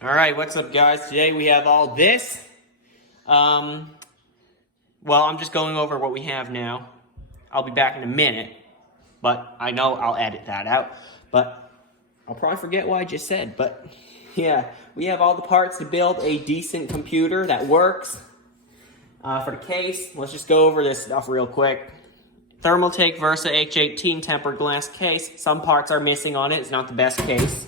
Alright, what's up guys? Today we have all this. Well, I'm just going over what we have now. I'll be back in a minute, but I know I'll edit that out. But I'll probably forget what I just said. But yeah, we have all the parts to build a decent computer that works. For the case, let's just go over this stuff real quick. Thermaltake Versa H18 tempered glass case. Some parts are missing on it. It's not the best case.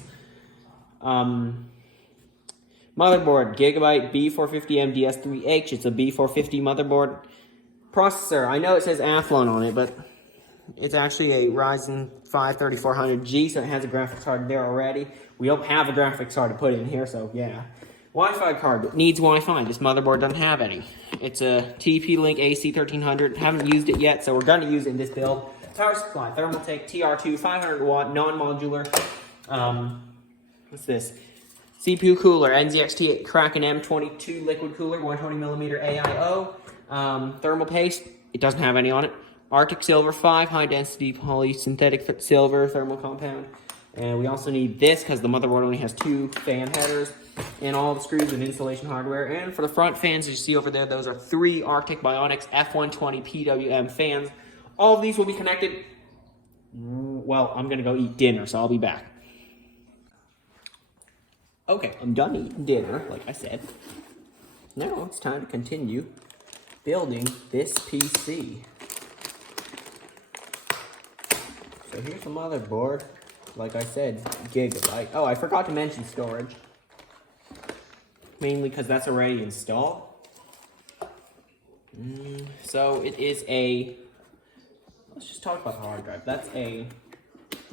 Motherboard, Gigabyte B450 MDS3H. It's a B450 motherboard. Processor, I know it says Athlon on it, but it's actually a Ryzen 5 3400G, so it has a graphics card there already. We don't have a graphics card to put in here, so yeah. Wi-Fi card, it needs Wi-Fi. This motherboard doesn't have any. It's a TP-Link AC1300. Haven't used it yet, so we're going to use it in this build. Power supply, Thermaltake TR2, 500 watt, non-modular. What's this? CPU cooler, NZXT Kraken M22 liquid cooler, 120mm AIO. Thermal paste, it doesn't have any on it. Arctic Silver 5, high density polysynthetic silver thermal compound. And we also need this because the motherboard only has 2 fan headers and all the screws and installation hardware. And for the front fans, as you see over there, those are 3 Arctic Bionics F120 PWM fans. All of these will be connected. Well, I'm gonna go eat dinner, so I'll be back. Okay, I'm done eating dinner, like I said. Now it's time to continue building this PC. So here's the motherboard. Like I said, Gigabyte. Oh, I forgot to mention storage. Mainly because that's already installed. So it is a... Let's just talk about the hard drive. That's a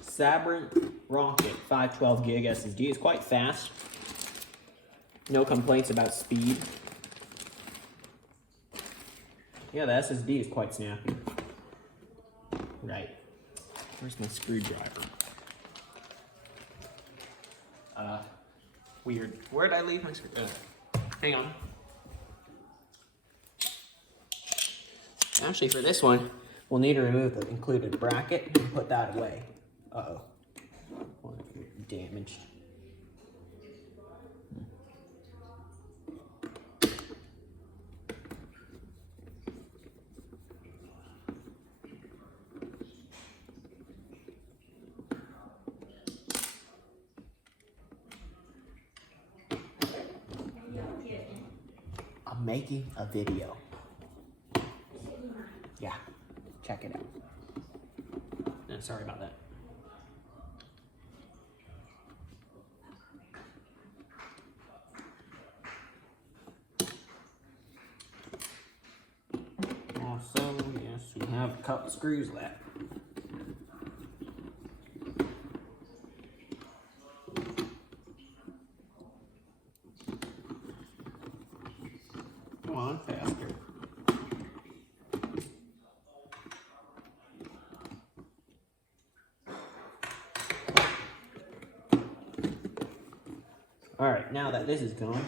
Sabrent Rocket 512 gig SSD. It's quite fast. No complaints about speed. Yeah, the SSD is quite snappy. Right. Where's my screwdriver? Weird. Where did I leave my screwdriver? Hang on. Actually, for this one, we'll need to remove the included bracket and put that away. Uh-oh. Damaged. I'm making a video. Yeah, check it out. No, sorry about that. Also, yes, we have a couple screws left. Come on, faster. Alright, now that this is gone,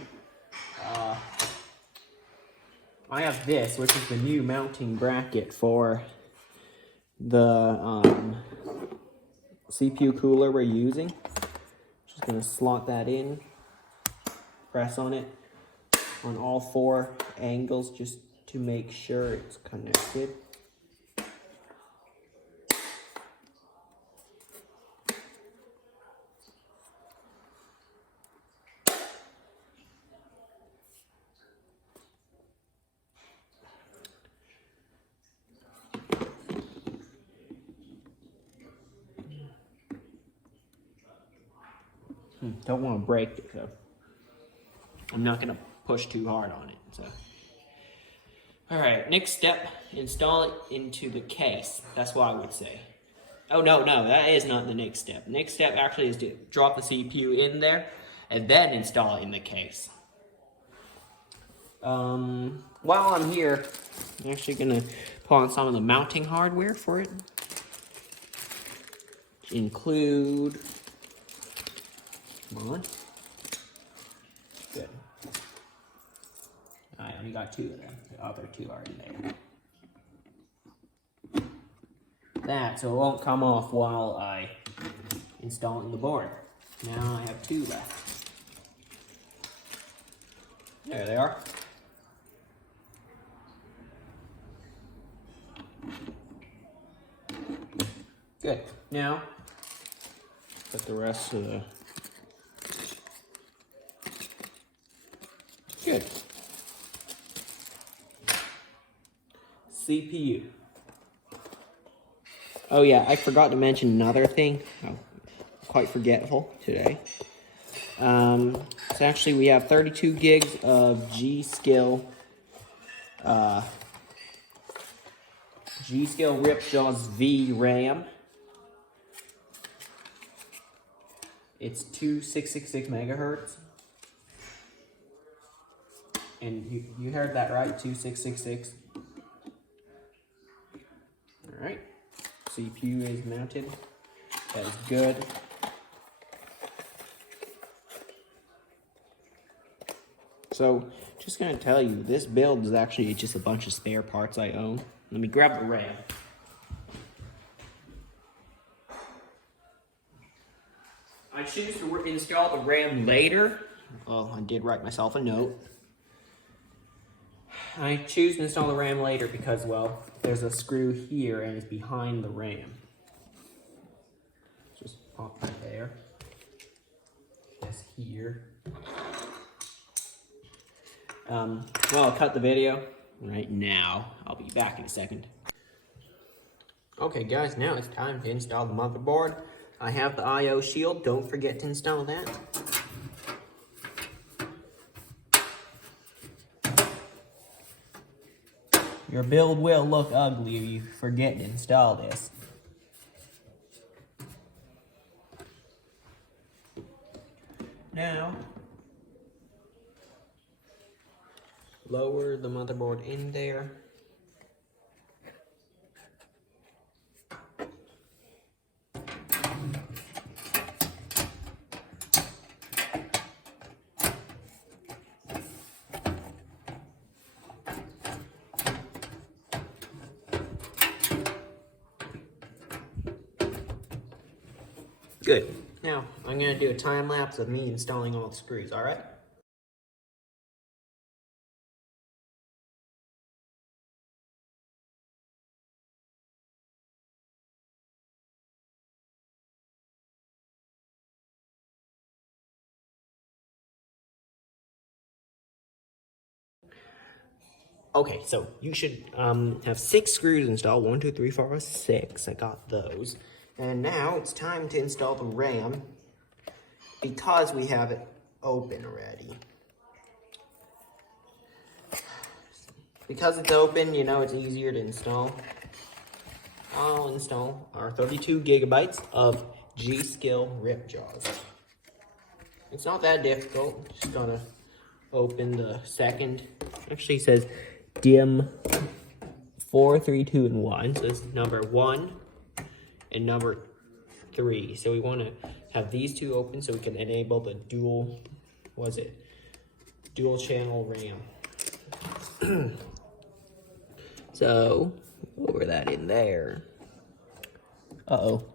I have this, which is the new mounting bracket for the CPU cooler we're using. Just gonna slot that in, press on it on all 4 angles just to make sure it's connected. Don't want to break it, so I'm not going to push too hard on it. So, all right, next step, install it into the case. That's what I would say. Oh, no, that is not the next step. Next step actually is to drop the CPU in there and then install it in the case. While I'm here, I'm actually going to put on some of the mounting hardware for it. Include... Come on. Good. I only got 2 of them. The other 2 are in there. That, so it won't come off while I install it in the board. Now I have 2 left. There they are. Good. Now, put the rest of the... Good. CPU. Oh yeah, I forgot to mention another thing. I'm quite forgetful today. So actually we have 32 gigs of G.Skill Ripjaws V RAM. It's 2666 megahertz. And you heard that right, 2666. Alright. CPU is mounted. That is good. So, just gonna tell you, this build is actually just a bunch of spare parts I own. Let me grab the RAM. I choose to install the RAM later. Oh, I did write myself a note. I choose to install the RAM later because, well, there's a screw here and it's behind the RAM. Just pop that there. This here. Well, I'll cut the video right now. I'll be back in a second. Okay, guys, now it's time to install the motherboard. I have the I/O shield. Don't forget to install that. Your build will look ugly if you forget to install this. Now, lower the motherboard in there. Good. Now, I'm going to do a time lapse of me installing all the screws, alright? Okay, so you should have 6 screws installed. 1, 2, 3, 4, 5, 6. I got those. And now it's time to install the RAM because we have it open already. Because it's open, you know, it's easier to install. I'll install our 32 gigabytes of G.Skill Ripjaws. It's not that difficult. Just gonna open the second. Actually, it says DIMM 4, 3, 2, and 1. So it's number 1 and number 3. So we want to have these two open so we can enable the dual channel RAM. So over that in there. Uh-oh.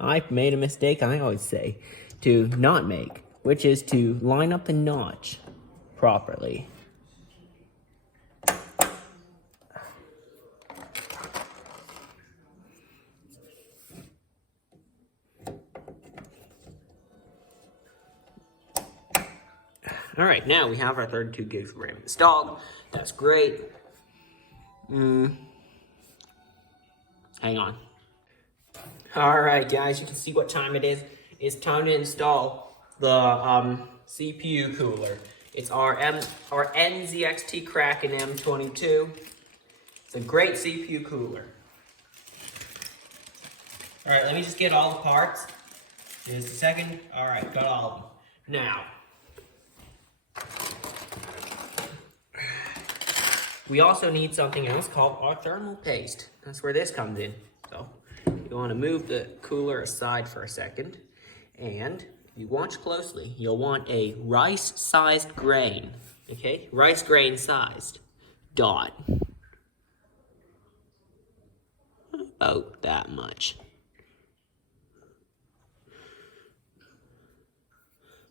I made a mistake I always say to not make, which is to line up the notch properly. All right, now we have our 32 gigs of RAM installed. That's great. Hang on. All right, guys, you can see what time it is. It's time to install the CPU cooler. It's our NZXT Kraken M22. It's a great CPU cooler. All right, let me just get all the parts. Just a second. All right, got all of them. Now, we also need something else called our thermal paste. That's where this comes in. So you want to move the cooler aside for a second. And you watch closely. You'll want a rice-sized grain. Okay? Rice grain sized. Dot. About that much.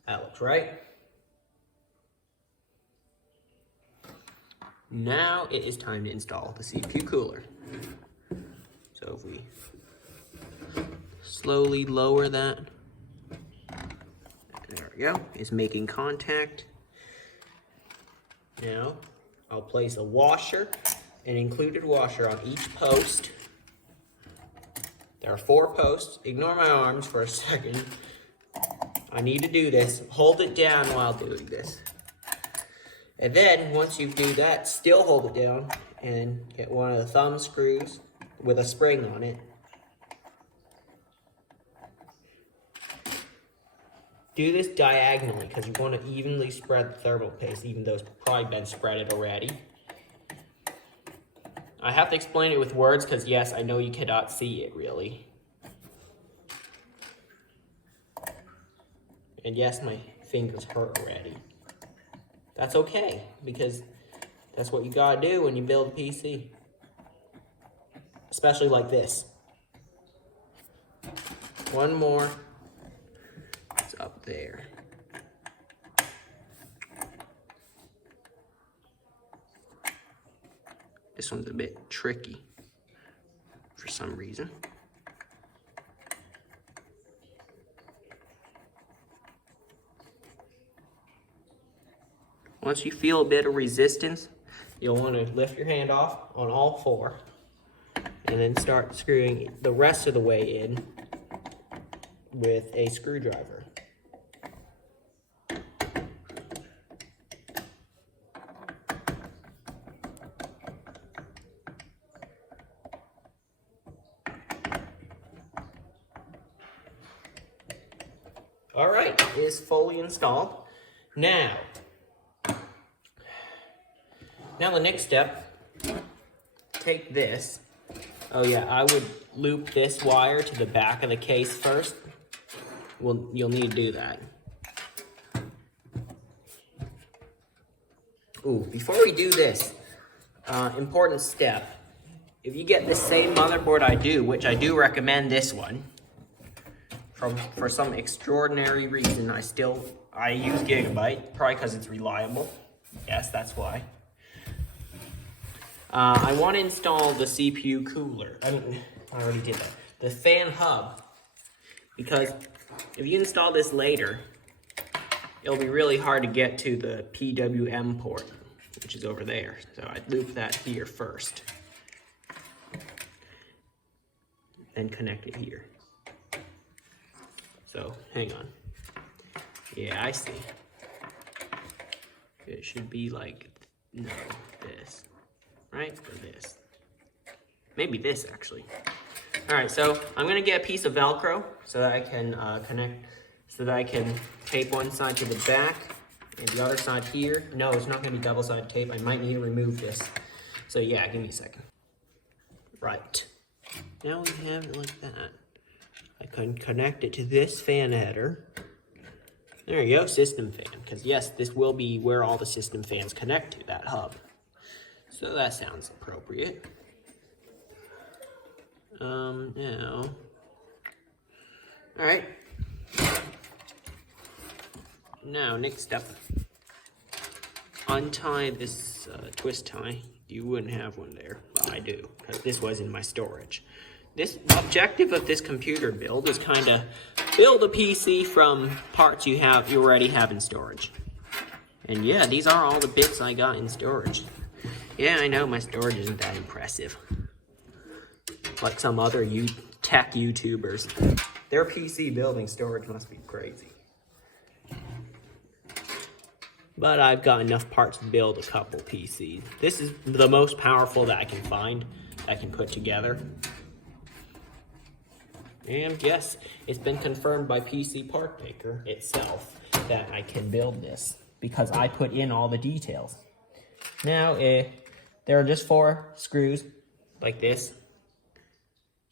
That looks right. Now it is time to install the CPU cooler. So if we slowly lower that, there we go, it's making contact. Now I'll place a washer, an included washer on each post. There are 4 posts. Ignore my arms for a second. I need to do this. Hold it down while doing this. And then, once you do that, still hold it down and get one of the thumb screws with a spring on it. Do this diagonally because you want to evenly spread the thermal paste, even though it's probably been spreaded already. I have to explain it with words because, yes, I know you cannot see it really. And yes, my fingers hurt already. That's okay, because that's what you gotta do when you build a PC. Especially like this. One more. It's up there. This one's a bit tricky for some reason. Once you feel a bit of resistance, you'll want to lift your hand off on all 4 and then start screwing the rest of the way in with a screwdriver. All right, it is fully installed. Now the next step, take this. Oh yeah, I would loop this wire to the back of the case first. Well, you'll need to do that. Ooh, before we do this, important step. If you get the same motherboard I do, which I do recommend this one, for some extraordinary reason, I use Gigabyte, probably because it's reliable. Yes, that's why. I want to install the CPU cooler. I already did that. The fan hub, because if you install this later, it'll be really hard to get to the PWM port, which is over there. So I'd loop that here first, and connect it here. So hang on. Yeah, I see. It should be like, no, this. Right? Or this. Maybe this, actually. Alright, so I'm going to get a piece of Velcro so that I can so that I can tape one side to the back and the other side here. No, it's not going to be double-sided tape. I might need to remove this. So yeah, give me a second. Right. Now we have it like that. I can connect it to this fan header. There you go, system fan. Because yes, this will be where all the system fans connect to, that hub. So that sounds appropriate. Now, all right. Now, next step. Untie this twist tie. You wouldn't have one there, but I do, because this was in my storage. The objective of this computer build is kind of build a PC from parts you already have in storage. And yeah, these are all the bits I got in storage. Yeah, I know my storage isn't that impressive. Like some other tech YouTubers. Their PC building storage must be crazy. But I've got enough parts to build a couple PCs. This is the most powerful that I can find, that I can put together. And yes, it's been confirmed by PC Part Maker itself that I can build this, because I put in all the details. Now, there are just 4 screws, like this.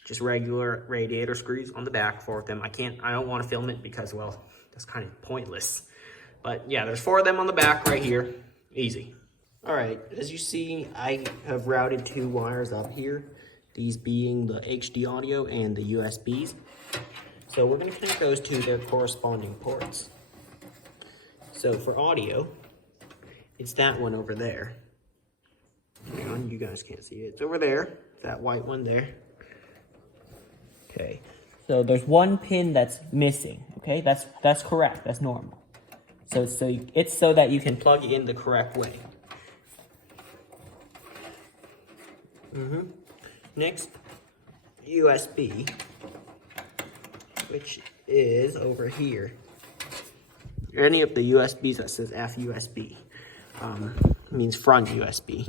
Just regular radiator screws on the back, 4 of them. I don't want to film it because, well, that's kind of pointless. But yeah, there's 4 of them on the back right here. Easy. All right, as you see, I have routed 2 wires up here. These being the HD audio and the USBs. So we're going to connect those to their corresponding ports. So for audio, it's that one over there. Hang on, you guys can't see it. It's over there, that white one there. Okay, so there's one pin that's missing. Okay, that's correct. That's normal. So it's so that you can plug it in the correct way. Next, USB, which is over here. Any of the USBs that says FUSB means front USB.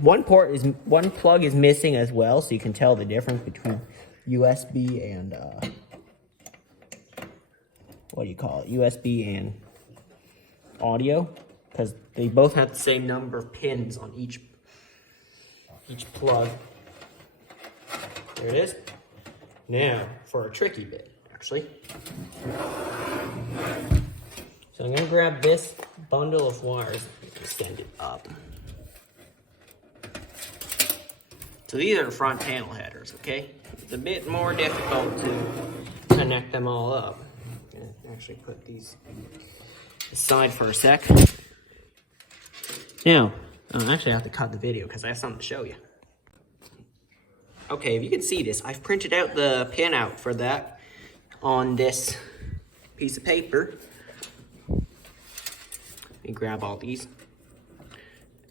One plug is missing as well, so you can tell the difference between USB and what do you call it? USB and audio, because they both have the same number of pins on each plug. There it is. Now for a tricky bit, actually. So I'm gonna grab this bundle of wires and extend it up. So these are the front panel headers, okay? It's a bit more difficult to connect them all up. I'm gonna actually put these aside for a sec. Now, actually I have to cut the video because I have something to show you. Okay, if you can see this, I've printed out the pin out for that on this piece of paper. Let me grab all these.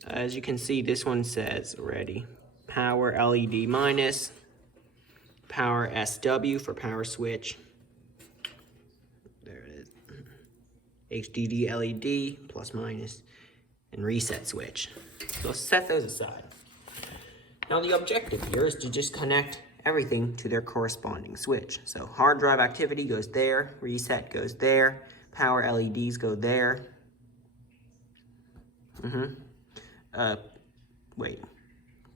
As you can see, this one says already, power LED minus, power SW for power switch. There it is. HDD LED, plus minus, and reset switch. So let's set those aside. Now the objective here is to just connect everything to their corresponding switch. So hard drive activity goes there, reset goes there, power LEDs go there.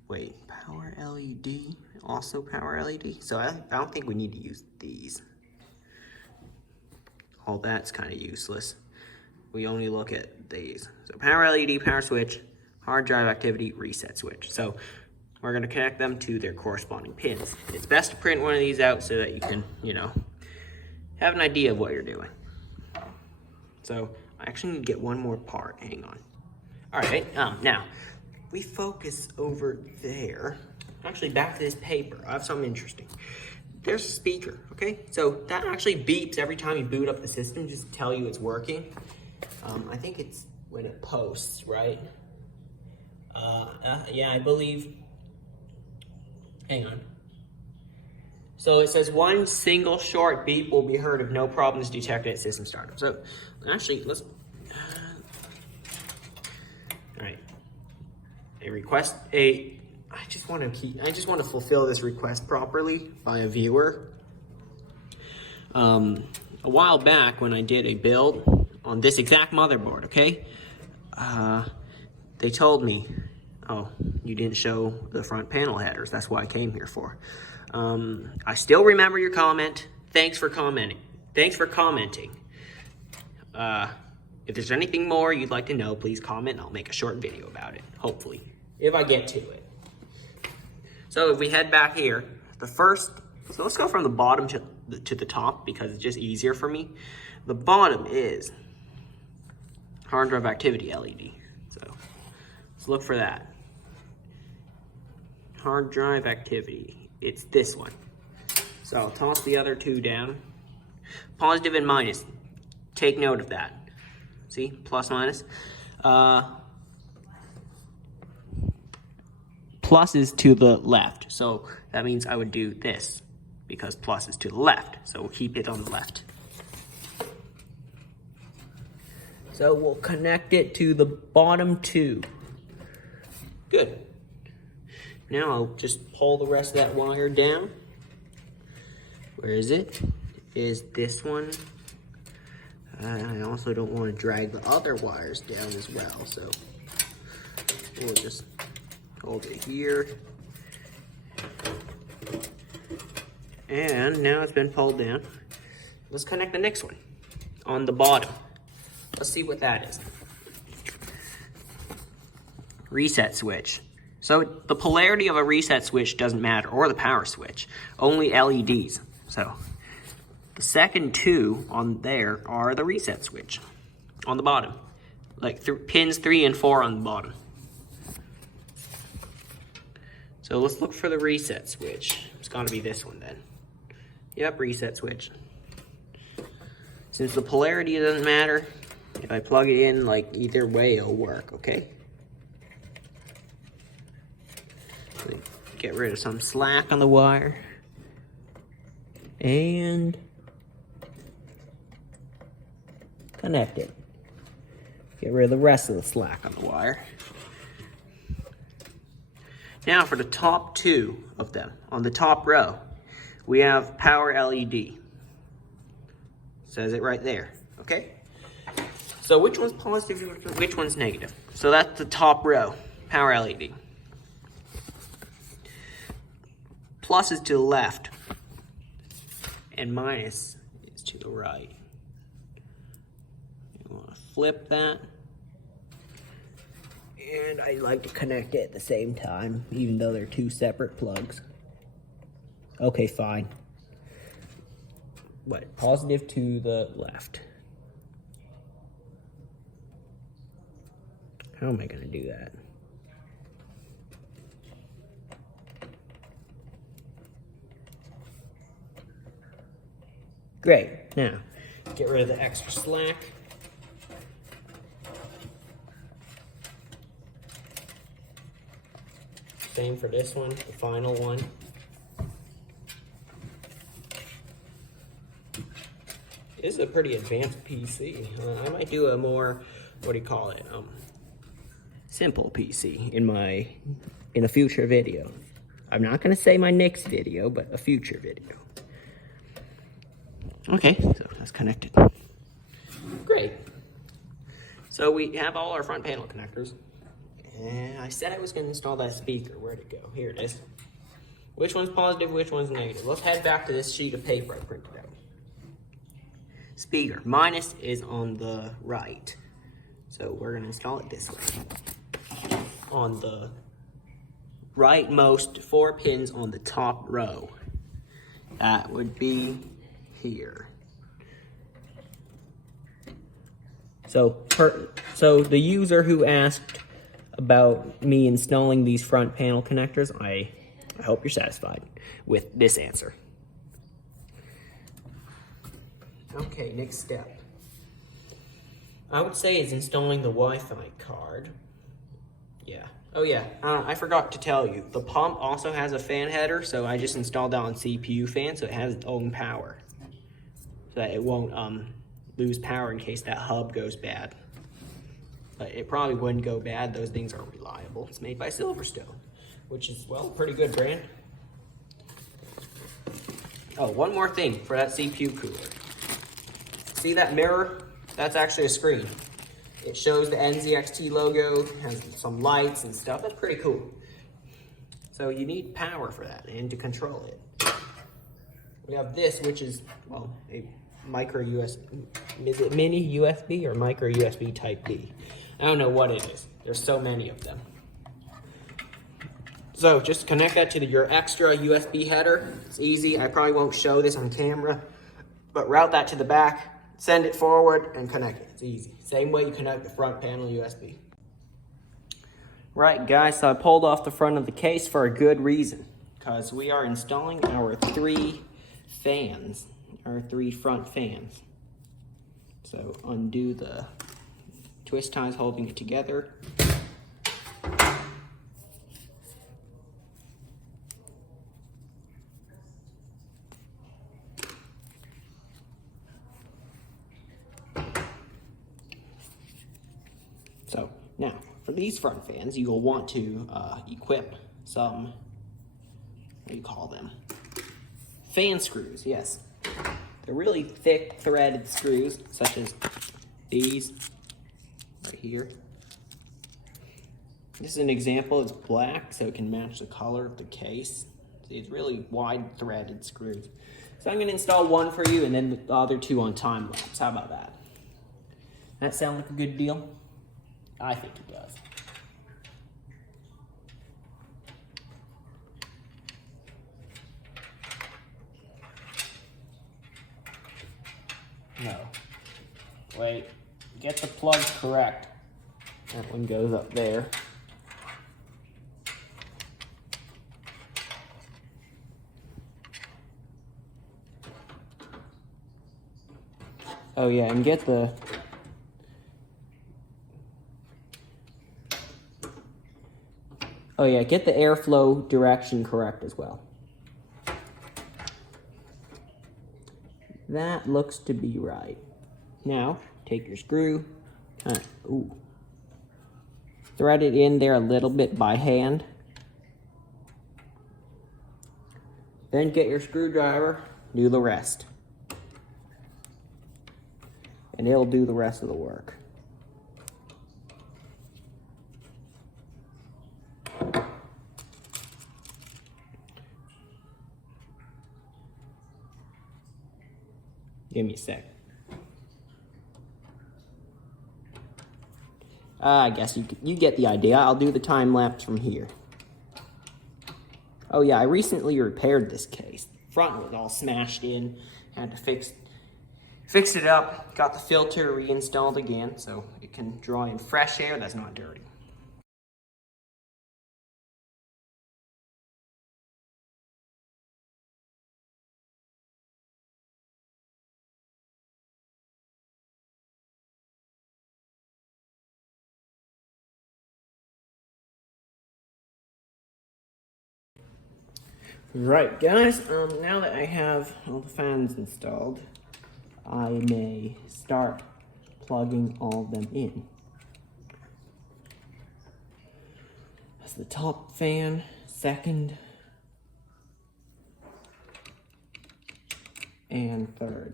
Wait, power LED, also power LED. So I don't think we need to use these. All that's kind of useless. We only look at these. So power LED, power switch, hard drive activity, reset switch. So we're going to connect them to their corresponding pins. It's best to print one of these out so that you can, have an idea of what you're doing. So I actually need to get one more part. Hang on. All right, now we focus over there. Actually, back to this paper. I have something interesting. There's a speaker, okay? So that actually beeps every time you boot up the system just to tell you it's working. I think it's when it posts, right? Yeah, I believe. Hang on. So it says one single short beep will be heard if no problems detected at system startup. So actually, let's. All right. I just want to fulfill this request properly by a viewer. A while back when I did a build on this exact motherboard, okay? They told me, oh, you didn't show the front panel headers. That's what I came here for. I still remember your comment. Thanks for commenting. If there's anything more you'd like to know, please comment and I'll make a short video about it, hopefully, if I get to it. So if we head back here, so let's go from the bottom to the top because it's just easier for me. The bottom is hard drive activity LED. So let's look for that. Hard drive activity, it's this one. So I'll toss the other two down. Positive and minus, take note of that. See, plus, minus. Plus is to the left, so that means I would do this because plus is to the left, so we'll keep it on the left. So we'll connect it to the bottom two. Good. Now I'll just pull the rest of that wire down. Where is it? Is this one? I also don't want to drag the other wires down as well, so we'll just hold it here. And now it's been pulled down. Let's connect the next one on the bottom. Let's see what that is. Reset switch. So the polarity of a reset switch doesn't matter, or the power switch, only LEDs. So the second two on there are the reset switch on the bottom. like pins 3 and 4 on the bottom. So let's look for the reset switch. It's gotta be this one then. Yep, reset switch. Since the polarity doesn't matter, if I plug it in, like either way it'll work, okay? Get rid of some slack on the wire. And connect it. Get rid of the rest of the slack on the wire. Now for the top 2 of them, on the top row, we have power LED. Says it right there, okay? So which one's positive, which one's negative? So that's the top row, power LED. Plus is to the left, and minus is to the right. You want to flip that. And I like to connect it at the same time, even though they're 2 separate plugs. Okay, fine. What? Positive to the left. How am I going to do that? Great. Now, get rid of the extra slack. Same for this one, the final one. This is a pretty advanced PC. I might do a more, what do you call it? Simple PC in a future video. I'm not gonna say my next video, but a future video. Okay, so that's connected. Great. So we have all our front panel connectors. And I said I was going to install that speaker. Where'd it go? Here it is. Which one's positive, which one's negative? Let's head back to this sheet of paper I printed out. Speaker. Minus is on the right. So we're going to install it this way. On the rightmost 4 pins on the top row. That would be here. So the user who asked about me installing these front panel connectors, I hope you're satisfied with this answer. Okay, next step. I would say is installing the Wi-Fi card. Yeah. Oh yeah, I forgot to tell you. The pump also has a fan header, so I just installed that on CPU fan, so it has its own power. So that it won't lose power in case that hub goes bad. But it probably wouldn't go bad. Those things are reliable. It's made by Silverstone, which is, well, pretty good brand. Oh, one more thing for that CPU cooler. See that mirror? That's actually a screen. It shows the NZXT logo, has some lights and stuff. That's pretty cool. So you need power for that and to control it. We have this, which is, well, a micro USB. Is it mini USB or micro USB type D? I don't know what it is. There's so many of them. So just connect that to your extra USB header. It's easy. I probably won't show this on camera, but route that to the back, send it forward, and connect it. It's easy. Same way you connect the front panel USB. Right, guys, so I pulled off the front of the case for a good reason, because we are installing our 3 fans, our 3 front fans. So undo the twist ties holding it together. So now, for these front fans, you will want to equip some, what do you call them? Fan screws, yes. They're really thick threaded screws, such as these right here. This is an example. It's black, so it can match the color of the case. See, it's really wide threaded screws. So I'm going to install one for you and then the other 2 on time lapse. How about that? That sound like a good deal? I think it does. No. Wait. Get the plugs correct. That one goes up there. Oh yeah, and get the airflow direction correct as well. That looks to be right. Now, take your screw, thread it in there a little bit by hand. Then get your screwdriver, do the rest. And it'll do the rest of the work. Give me a sec. I guess you get the idea. I'll do the time lapse from here. Oh yeah, I recently repaired this case. The front was all smashed in. Had to fix it up. Got the filter reinstalled again so it can draw in fresh air that's not dirty. Right, guys, now that I have all the fans installed, I may start plugging all of them in. That's the top fan, second, and third.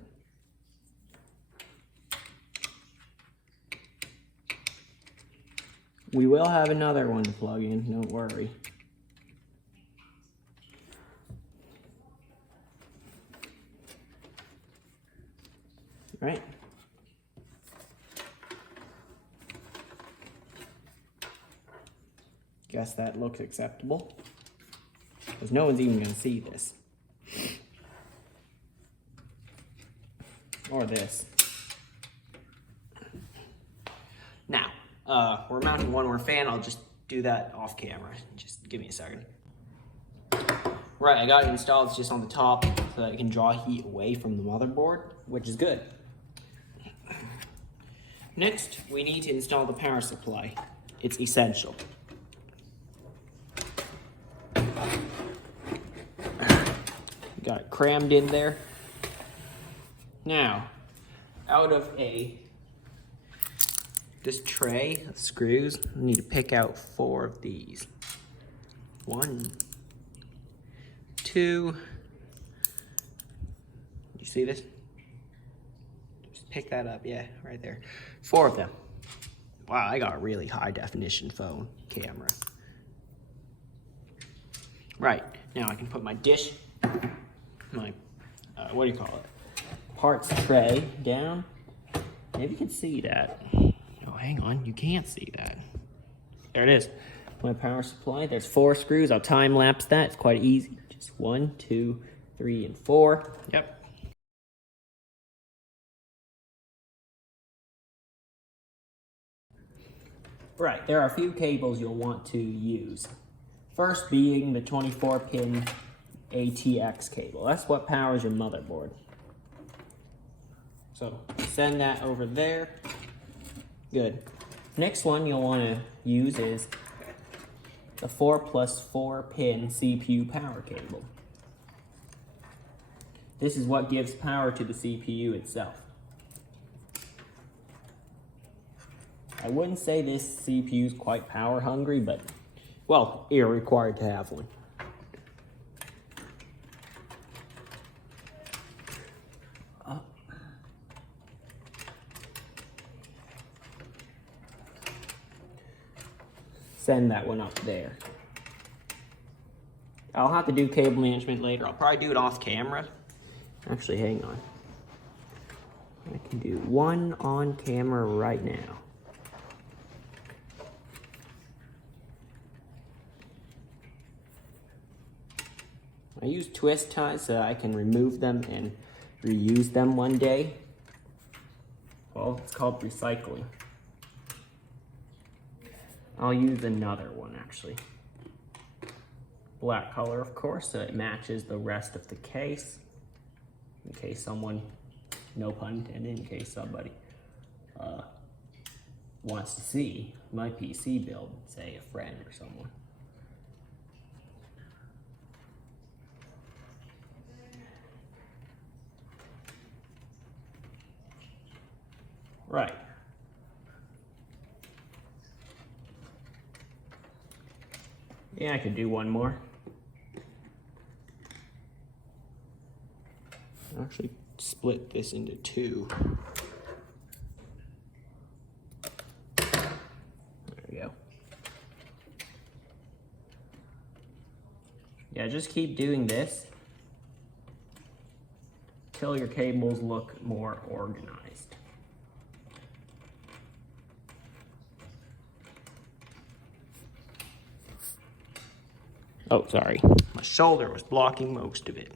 We will have another one to plug in, don't worry. Right. Guess that looks acceptable. Because no one's even going to see this. Or this. Now, we're mounting one more fan. I'll just do that off camera. Just give me a second. Right, I got it installed. It's just on the top so that it can draw heat away from the motherboard, which is good. Next, we need to install the power supply. It's essential. Got it crammed in there. Now, out of this tray of screws, I need to pick out 4 of these. 1, 2. You see this? Just pick that up, yeah, right there. 4 of them. Wow, I got a really high definition phone camera. Right, now I can put my dish, my, what do you call it? Parts tray down. Maybe you can see that. Oh, hang on, you can't see that. There it is. My power supply, there's 4 screws. I'll time lapse that, it's quite easy. Just 1, 2, 3, and 4. Yep. Right, there are a few cables you'll want to use. First being the 24-pin ATX cable. That's what powers your motherboard. So send that over there. Good. Next one you'll want to use is the 4+4-pin CPU power cable. This is what gives power to the CPU itself. I wouldn't say this CPU is quite power hungry, but, well, you're required to have one. Send that one up there. I'll have to do cable management later. I'll probably do it off camera. Actually, hang on. I can do one on camera right now. I use twist ties so I can remove them and reuse them one day. Well, it's called recycling. I'll use another one actually. Black color, of course, so it matches the rest of the case. In case someone, no pun intended, in case somebody wants to see my PC build, say a friend or someone. Right. Yeah, I could do one more. I'll actually split this into two. There we go. Yeah, just keep doing this till your cables look more organized. Oh, sorry. My shoulder was blocking most of it.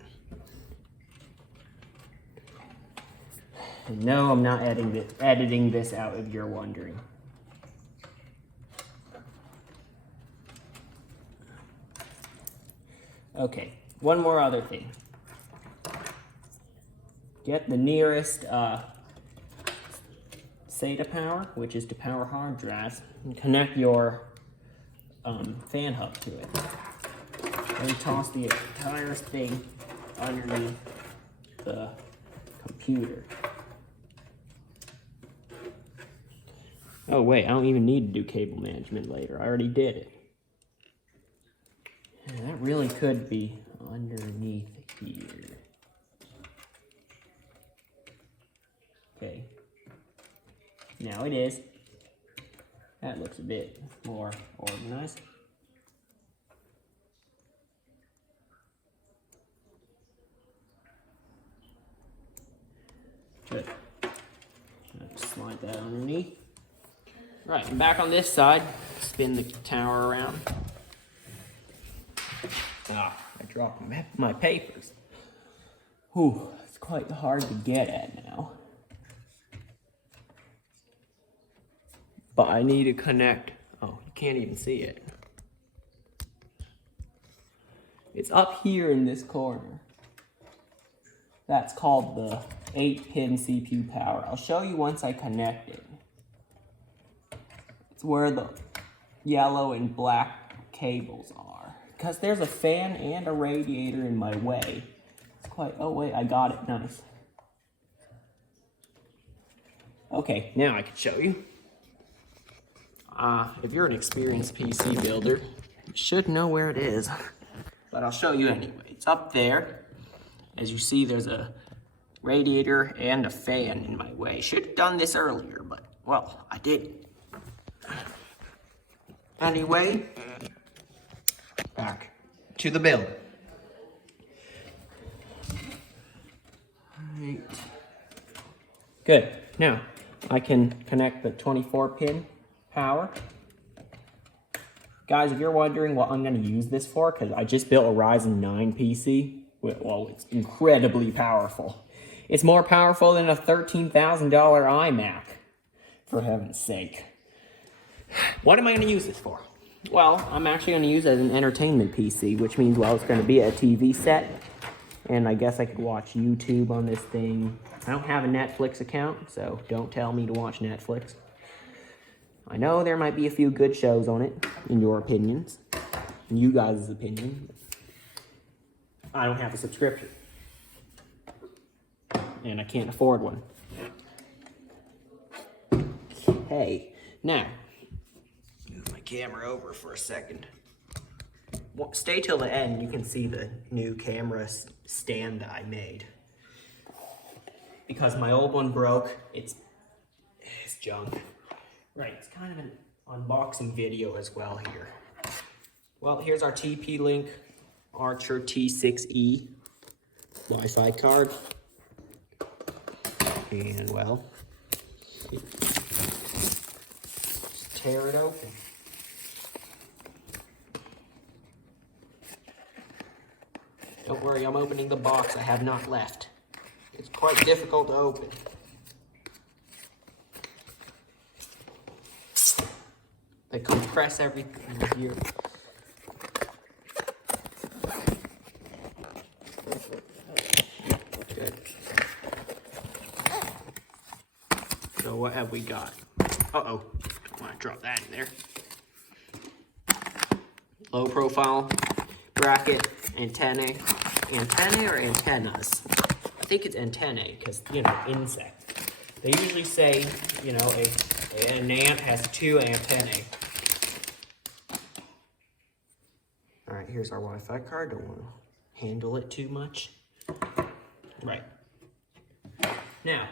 No, I'm not editing this out if you're wondering. Okay, one more other thing. Get the nearest SATA power, which is to power hard drives, and connect your fan hub to it. And toss the entire thing underneath the computer. Oh wait, I don't even need to do cable management later. I already did it. And that really could be underneath here. Okay. Now it is. That looks a bit more organized. Good. Just slide that underneath. Right, and back on this side, spin the tower around. Ah, I dropped my papers. Whew, it's quite hard to get at now. But I need to connect. Oh, you can't even see it. It's up here in this corner. That's called the 8-pin CPU power. I'll show you once I connect it. It's where the yellow and black cables are. Because there's a fan and a radiator in my way. It's quite, oh wait, I got it, nice. Okay, now I can show you. If you're an experienced PC builder, you should know where it is. But I'll show you anyway. It's up there. As you see, there's a radiator and a fan in my way. Should have done this earlier, but, well, I didn't. Anyway, back to the build. Right. Good. Now, I can connect the 24-pin power. Guys, if you're wondering what I'm going to use this for, because I just built a Ryzen 9 PC, well, it's incredibly powerful. It's more powerful than a $13,000 iMac, for heaven's sake. What am I going to use this for? Well, I'm actually going to use it as an entertainment PC, which means, well, it's going to be a TV set, and I guess I could watch YouTube on this thing. I don't have a Netflix account, so don't tell me to watch Netflix. I know there might be a few good shows on it, in your opinions, in you guys' opinion. I don't have a subscription, and I can't afford one. Okay, now, move my camera over for a second. Stay till the end, you can see the new camera stand that I made. Because my old one broke, it's junk. Right, it's kind of an unboxing video as well here. Well, here's our TP-Link Archer T6E Wi-Fi card. And, well, just tear it open. Don't worry, I'm opening the box I have not left. It's quite difficult to open. to compress everything here. Good. So what have we got? Uh-oh, don't want to drop that in there. Low profile bracket, antennae. Antennae or antennas? I think it's antennae because, you know, insect. They usually say, you know, an ant has 2 antennae. All right, here's our Wi-Fi card. Don't want to handle it too much. Right. Now,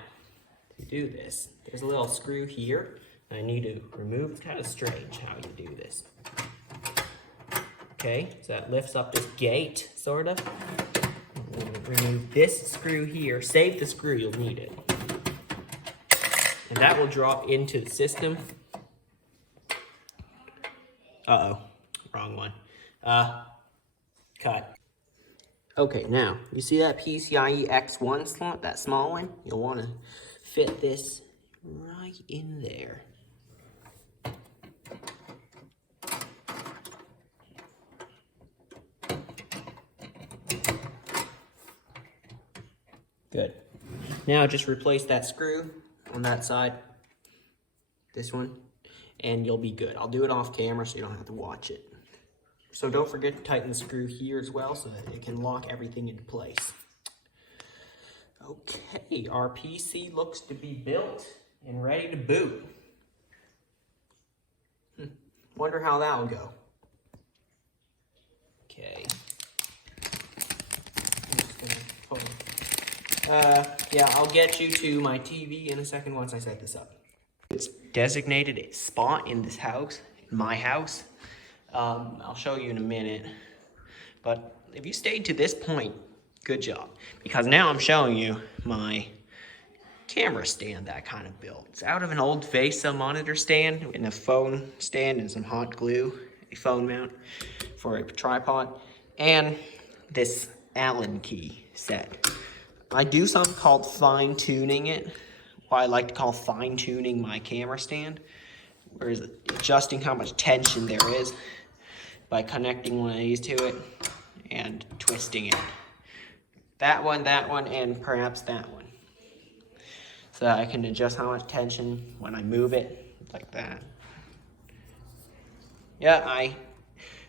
to do this, there's a little screw here I need to remove. It's kind of strange how you do this. Okay, so that lifts up this gate, sort of. Remove this screw here. Save the screw, you'll need it. And that will drop into the system. Uh-oh, wrong one. Cut. Okay, now, you see that PCIe X1 slot, that small one? You'll want to fit this right in there. Good. Now just replace that screw on that side, this one, and you'll be good. I'll do it off camera so you don't have to watch it. So don't forget to tighten the screw here as well so that it can lock everything into place. Okay, our PC looks to be built and ready to boot. Wonder how that will go. Okay. I'm just gonna hold on. Yeah, I'll get you to my TV in a second once I set this up. It's designated a spot in this house, in my house. I'll show you in a minute. But if you stayed to this point, good job. Because now I'm showing you my camera stand that I kind of built. It's out of an old VESA monitor stand and a phone stand and some hot glue, a phone mount for a tripod, and this Allen key set. I do something called fine-tuning it, what I like to call fine-tuning my camera stand, whereas adjusting how much tension there is by connecting one of these to it and twisting it. That one, and perhaps that one. So that I can adjust how much tension when I move it, like that. Yeah,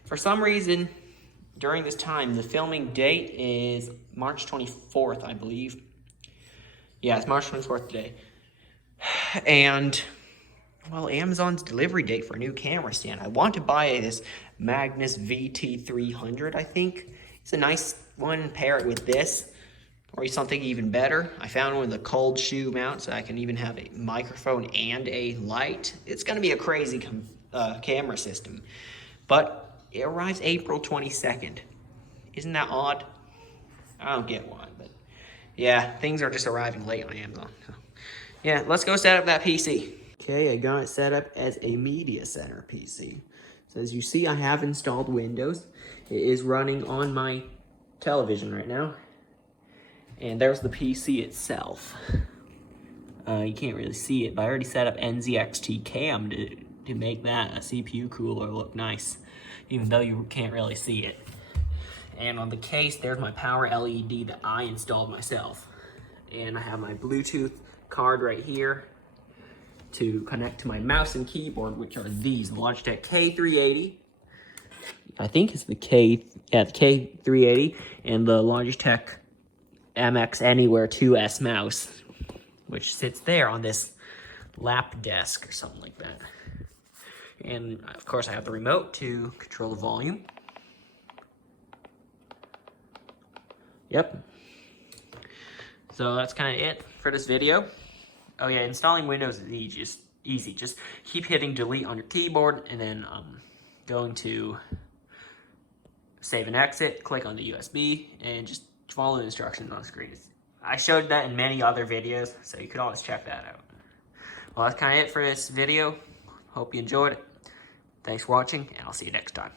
for some reason, during this time, the filming date is March 24th, I believe. Yeah, it's March 24th today. And, well, Amazon's delivery date for a new camera stand. I want to buy this Magnus VT300, I think. It's a nice one, pair it with this, or something even better. I found one with a cold shoe mount, so I can even have a microphone and a light. It's gonna be a crazy camera system. But it arrives April 22nd. Isn't that odd? I don't get why, but yeah, things are just arriving late on Amazon. So, yeah, let's go set up that PC. Okay, I got it set up as a media center PC. So as you see, I have installed Windows. It is running on my television right now. And there's the PC itself. You can't really see it, but I already set up NZXT Cam to make that a CPU cooler look nice, even though you can't really see it. And on the case, there's my power LED that I installed myself. And I have my Bluetooth card right here to connect to my mouse and keyboard, which are these, the Logitech K380. I think it's the K380, and the Logitech MX Anywhere 2S mouse, which sits there on this lap desk or something like that. And of course I have the remote to control the volume. Yep. So that's kind of it for this video. Oh yeah, installing Windows is easy. Just keep hitting delete on your keyboard and then going to save and exit, click on the USB, and just follow the instructions on the screen. I showed that in many other videos, so you could always check that out. Well, that's kind of it for this video. Hope you enjoyed it. Thanks for watching, and I'll see you next time.